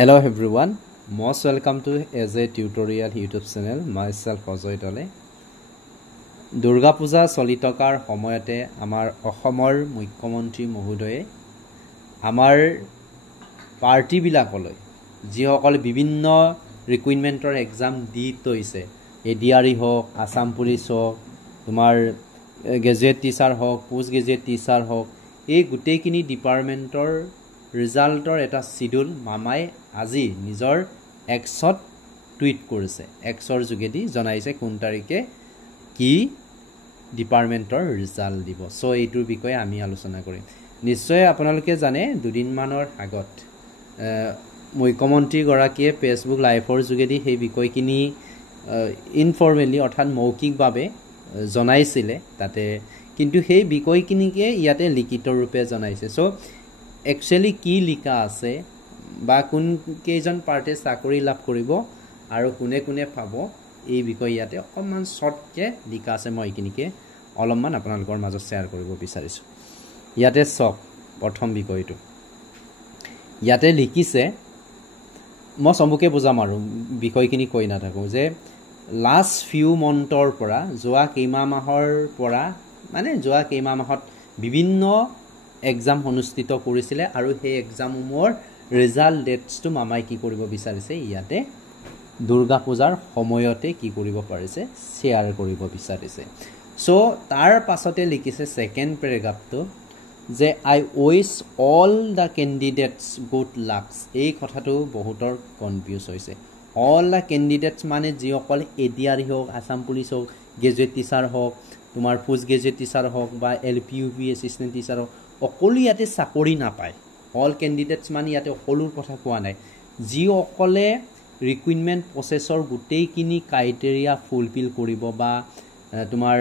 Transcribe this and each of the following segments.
Hello everyone, most welcome to as a tutorial YouTube channel, myself Ajoy Dole. Durga Puja চলিতকাৰ সময়তে আমাৰ অসমৰ মুখ্যমন্ত্ৰী মহোদয়ে আমাৰ পাৰ্টি বিলাকলৈ যিসকল বিভিন্ন ৰিকুইৰমেন্টৰ এক্সাম দি তৈছে এডিআৰই হওক আসাম পুলিচ হওক তোমাৰ গ্ৰেজুৱেট টিচাৰ হওক পোষ্ট গ্ৰেজুৱেট টিচাৰ হওক এই গোটেইখিনি ডিপাৰ্টমেন্টৰ ৰিজাল্টৰ এটা শিডিউল মামাই আজি নিজৰ এক্সত টুইট কৰিছে এক্সৰ যোগেদি জনাইছে কোন তাৰিখে কি ডিপাৰ্টমেন্টৰ ৰিজাল্ট দিব সো এইটোৰ বিষয়ে আমি আলোচনা কৰিম নিশ্চয় আপোনালোকে জানে দুদিন মানৰ আগত মুখ্যমন্ত্ৰী গৰাকীয়ে ফেসবুক লাইভৰ যোগেদি সেই বিষয়খিনি ইনফৰ্মেলি অৰ্থাৎ মৌখিকভাৱে জনাইছিলে তাতে কিন্তু সেই বিষয়খিনিকে ইয়াতে লিখিত ৰূপে জনাইছে সো একচুয়ালি কি লিখা আছে বা কোন কেজন পাৰ্টি চাকৰি লাভ কৰিব আৰু কোনে কোনে পাব এই বিষয় ইয়াতে অকমান শৰ্টকে লিখা আছে মই এইখিনিকে অলপমান আপোনালোকৰ মাজত শেয়াৰ কৰিব বিচাৰিছো ইয়াতে সব প্ৰথম বিষয়টো ইয়াতে লিখিছে মই সম্পূৰ্ণকে বুজাম আৰু বিষয়খিনি কৈ না থাকো যে লাষ্ট ফিউ মন্থৰ পৰা যোৱা কেইমাহ মাহৰ পৰা মানে যোৱা কেইমাহ মাহত বিভিন্ন এক্সাম অনুষ্ঠিত কৰিছিলে আৰু সেই এক্সামৰ ৰিজাল্ট ডেটছটো মামাই কি কৰিব বিচাৰিছে ইয়াতে দুৰ্গা পূজাৰ সময়তে কি কৰিব পাৰিছে শেয়াৰ কৰিব বিচাৰিছে সো তাৰ পাছতে লিখিছে সেকেন্ড প্যাৰাগ্ৰাফটো যে I wish all the candidates good lucks এই কথাটো বহুতৰ কনফিউজ হৈছে অল দা ক্যান্ডিডেটস মানে যিসকল এডিআৰই হওক আসাম পুলিচ হওক গ্ৰেজুৱেট টিচাৰ হওক তোমাৰ পোষ্ট গ্ৰেজুৱেট টিচাৰ হওক বা এলপিইউপি এসিস্ট্যান্ট টিচাৰ হওক অকল ইয়াতে চাকৰি নাপায় অল ক্যান্ডিডেটস মানে ইয়াতে সকলোৰ কথা কোৱা নাই যিসকলে ৰিকুইৰমেন্ট প্ৰসেছৰ গোটেইখিনি ক্ৰাইটেৰিয়া ফুলফিল কৰিব বা তোমাৰ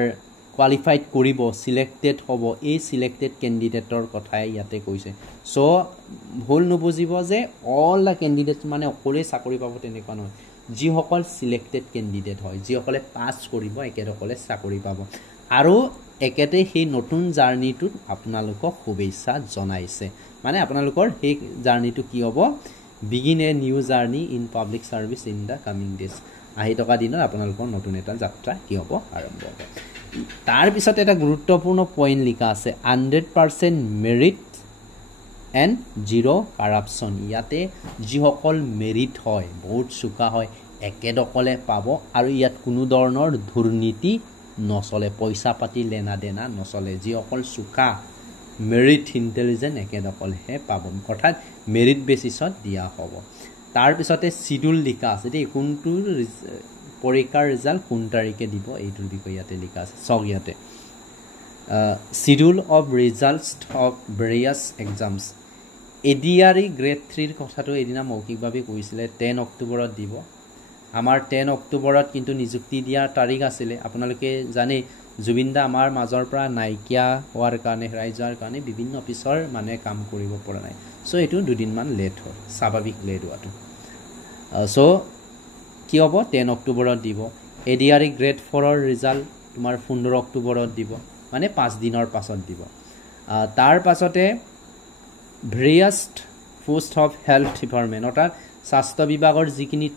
কোৱালিফাইড কৰিব সিলেক্টেড হ'ব এই সিলেক্টেড ক্যান্ডিডেটৰ কথাই ইয়াতে কৈছে সো ভুল নবুজিব যে অল দা ক্যান্ডিডেটস মানে অকলে চাকৰি পাব তেনেকুৱা নহয় যিসকল সিলেক্টেড ক্যান্ডিডেট হয় যিসকলে পাস কৰিব একেসকলে চাকৰি পাব আৰু একেতে সেই নতুন জাৰ্নিটোত আপোনালোকক শুভেচ্ছা জনাইছে মানে আপোনালোকৰ সেই জাৰ্নিটো কি হ'ব begin a new journey in public service in the coming days আহি থকা দিনত আপোনালোকৰ নতুন এটা যাত্ৰা কি হ'ব আৰম্ভ হ'ব তাৰ পিছত এটা গুৰুত্বপূৰ্ণ পইণ্ট লিখা আছে 100% মেৰিট এণ্ড জিৰো কাৰাপশ্যন ইয়াতে যিসকল মেৰিট হয় বহুত চুকা হয় একেদকলে পাব আৰু ইয়াত কোনো ধৰণৰ দুৰ্নীতি নচলে পইচা পাতি লেনা দেনা নচলে যিসকল চুকা মেৰিট ইন্টেলিজেন্ট একেদকলহে পাব অৰ্থাৎ মেৰিট বেচিছত দিয়া হ'ব তাৰ পিছতে শিডিউল লিখা আছে দেই কোনটো পৰীক্ষাৰ ৰিজাল্ট কোন তাৰিখে দিব এইটোৰ বিষয়ে ইয়াতে লিখা আছে সব ইয়াতে schedule of results of various exams ADRE grade 3 ৰ কথাটো এদিনা মৌখিকভাৱে কৈছিলে 10 অক্টোবৰত দিব আমাৰ 10 অক্টোবৰত কিন্তু নিযুক্তি দিয়া তাৰিখ আছিল আপোনালোকে জানে জুবিনদা আমাৰ মাজৰ পৰা নাইকিয়া হোৱাৰ কাৰণে ৰাইজৰ কাৰণে বিভিন্ন অফিচৰ মানে কাম কৰিব পৰা নাই সো এটো দুদিন মান লেট হ'ল স্বাভাৱিক লেট হোৱাটো সো কি হ'ব 10 অক্টোবৰত দিব এডিআৰই গ্ৰেড 4 ৰ ৰিজাল্ট তোমাৰ 15 অক্টোবৰত দিব মানে 5 দিনৰ পাছত দিব তাৰ পাছতে various post of health department অৰ্থাৎ স্বাস্থ্য বিভাগৰ যিখিনি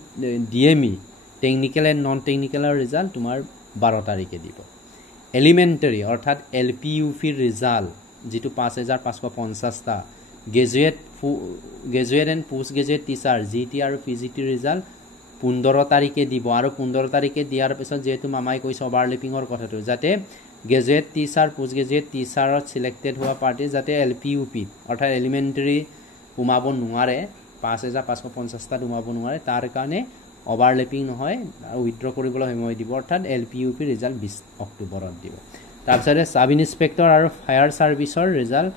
ডিএমই টেকনিক্যাল এণ্ড নন টেকনিক্যালৰ ৰিজাল্ট তোমাৰ 12 তাৰিখে দিব এলিমেন্টাৰী অৰ্থাৎ এলপিইউপিৰ ৰিজাল্ট যেটো 5550 টা graduate and post graduate teacher GT আৰু পিজিটি ৰিজাল্ট 15 তাৰিখে দিব আৰু 15 তাৰিখে দিয়াৰ পিছত যেহেতু মামাই কৈছে ওভাৰলেপিংৰ কথাটো যাতে গ্ৰেজুৱেট টিচাৰ পোষ্ট গ্ৰেজুৱেট টিচাৰত সিলেক্টেড হোৱা পাৰ্টি যাতে এলপিইউপি অৰ্থাৎ এলিমেন্টাৰী সোমাব নোৱাৰে 5550 টা সোমাব নোৱাৰে তাৰ কাৰণে ওভাৰলেপিং নহয় আৰু উইথড্ৰ কৰিবলৈ সময় দিব অৰ্থাৎ এলপিইউপি ৰিজাল্ট 20 অক্টোবৰত দিব তাৰপিছতে সাব ইন্সপেক্টৰ আৰু ফায়াৰ সাৰ্ভিসৰ ৰিজাল্ট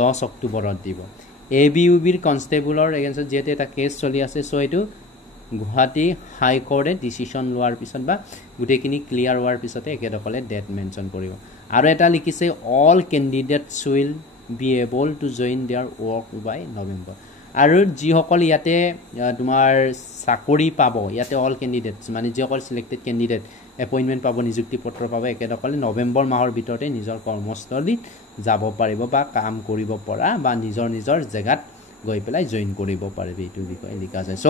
10 অক্টোবৰত দিব এবিইউবিৰ কনষ্টেবলৰ এগেইনষ্ট যেতে এটা কেছ চলি আছে সো এটো গুৱাহাটী হাই কোৰ্টে ডিসিশন লোৱাৰ পিছত বা গুটেখিনি ক্লিয়াৰ হোৱাৰ পিছতে একেদকলে ডেট মেনশন কৰিব আৰু এটা লিখিছে all candidates will be able to join their work by November আৰু যিসকল ইয়াতে তোমাৰ চাকৰি পাব ইয়াতে অল ক্যান্ডিডেটস মানে যিসকল সিলেক্টেড ক্যান্ডিডেট এপইন্টমেন্ট পাব নিযুক্তি পত্ৰ পাব একেদকলে নৱেম্বৰ মাহৰ ভিতৰতে নিজৰ কৰ্মস্থলীত যাব পাৰিব বা কাম কৰিব পৰা বা নিজৰ জেগাত গৈ পেলাই জইন কৰিব পাৰিবি এইটোৰ বিষয়ে লিখা আছে চ'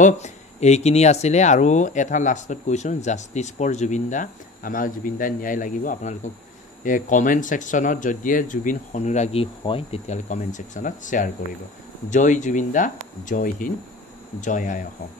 এইখিনি আছিলে আৰু এটা লাষ্টত কৈছোঁ জাষ্টিছ ফৰ জুবিন দা আমাৰ জুবিন দাৰ ন্যায় লাগিব আপোনালোকক কমেণ্ট ছেকশ্যনত যদিয়ে জুবিন অনুৰাগী হয় তেতিয়াহ'লে কমেণ্ট ছেকশ্যনত শ্বেয়াৰ কৰিব জয় জুবিন দা জয় হিন্দ জয় আই অসম